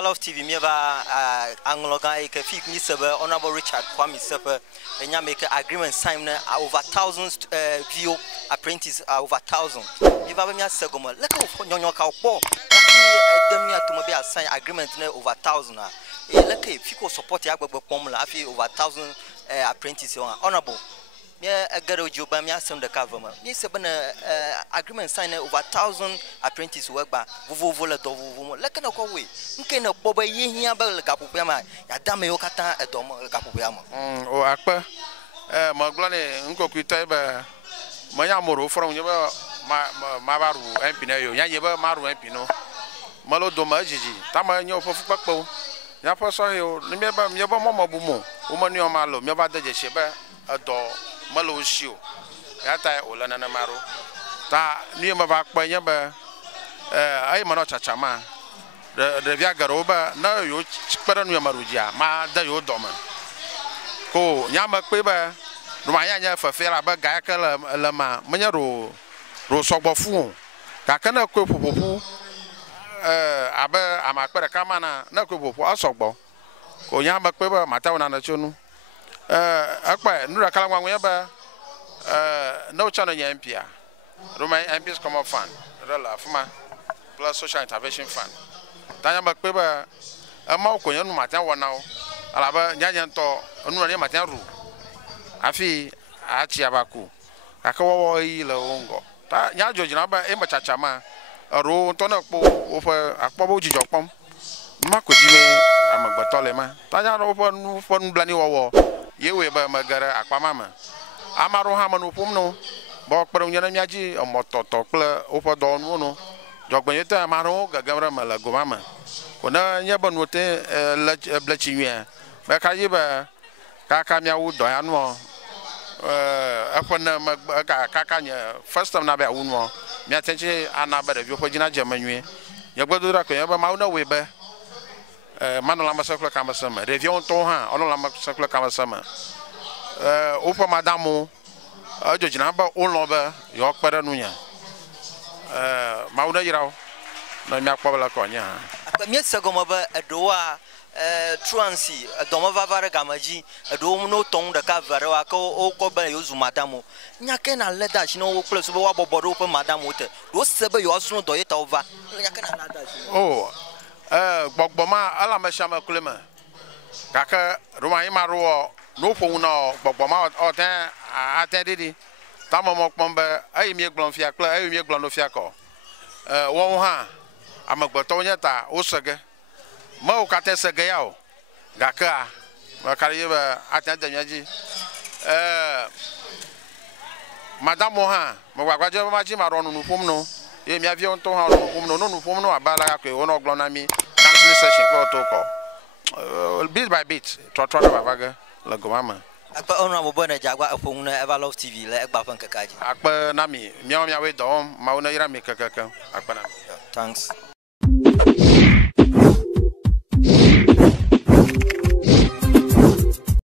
Love TV, me Anglogan, a fig server, Honorable Richard Kwame Server, and you make agreement sign over 1,000 view apprentices over 1,000. If I have a segoma, let go for your cow. To be a sign agreement over 1,000. If you could support the Agbo Pomula, over 1,000 apprentices honorable. Yeah, a girl job by me on the government. Yes, agreement signed over 1,000 apprentices work by Vovola Dovo. Let no away. You can bob a year about the Capuyama, Yadame Okata, a dom Capuyama. Oh, Akpa, Maglani, Uncle Kutaba, Mayamoro from Mabaru, Empino, Yaniba Maru Empino, Malo Domagigi, Tamayo for Papo, Yapaso, remember Yaba Mama Bumo, Umanio Malo, Yaba de Sheba, a door. Malo shoe. Yata Olana Maro. Ta near my back by Yaba. I am not a chama. The Viagaroba, no, you spread on your Maruja, ma da yo doman. Ko Yama Quiba, Rumaya for Feraba Gaka Lama, Manero, Rosobofu, Kakana Kupu, Abba Amakara Kamana, Nakubu, Asobo. Ko Yama Quiba, Matawana Chunu. Akpa nura kala ngwa yaba no channel ya MPA Roman MPs Common Fund rela fuma plus social intervention fund tanya makpe ba ama ko yanu matan wona alaba nyanya to onura ne matan ru afi achi abaku akawo yi le wongo ta nya jojina ba e machacha ma ro to na po ofa akpobo jijopom makojime amagbotole ma tanya ro fon blani wowo yewe ba magara akpamama amaru ha manu pomno bo kpero nyana miaji omototo kle opo no no jogbanyeta amaru gagamra mala gomama kona nyaba note blachinwa ba kayi ba kaka miawu do anu afona kaka nya first time na ba wunu mi atenche anaba da biofo jina jamanwe yagbadura ko yaba mauna we ba Manola Masakla Kamasama, Revion Toha, Onola Masakla Kamasama. Opa Madamo, Jojinaba, Oloba, York Paranunya. Mauna Yao, Namia Conya. But Miesagomaba, a doa, Truancy, a Domova Gamaji, a Domo Tong, the Cavaraco, O Coba Madamo. Yakena let us know plus Bobo Madame Water. Those seven you also do it over. Oh. Bogboma ala mashama kulema kaka Roma Maro no phone Bogboma or ten attended Tamamo Pomba, I make Blonfia, I make Blonofiaco. Wonha, I'm a Botoniata, Osaga, Mo Catessa Gayao, Gaka, Macariva attended Yaji. Madame Moha, Mwagaja Majima Rono Pumno. Ye mi avion to ha no fom no abala ko wono oglonami cancel session ko to ko bit by bit to babaga la gomama akpa ona mo bona jagwa afon na Ever Love TV la egba fan kakaji akpa na mi we do ma wona yira mi kakaka akpa na thanks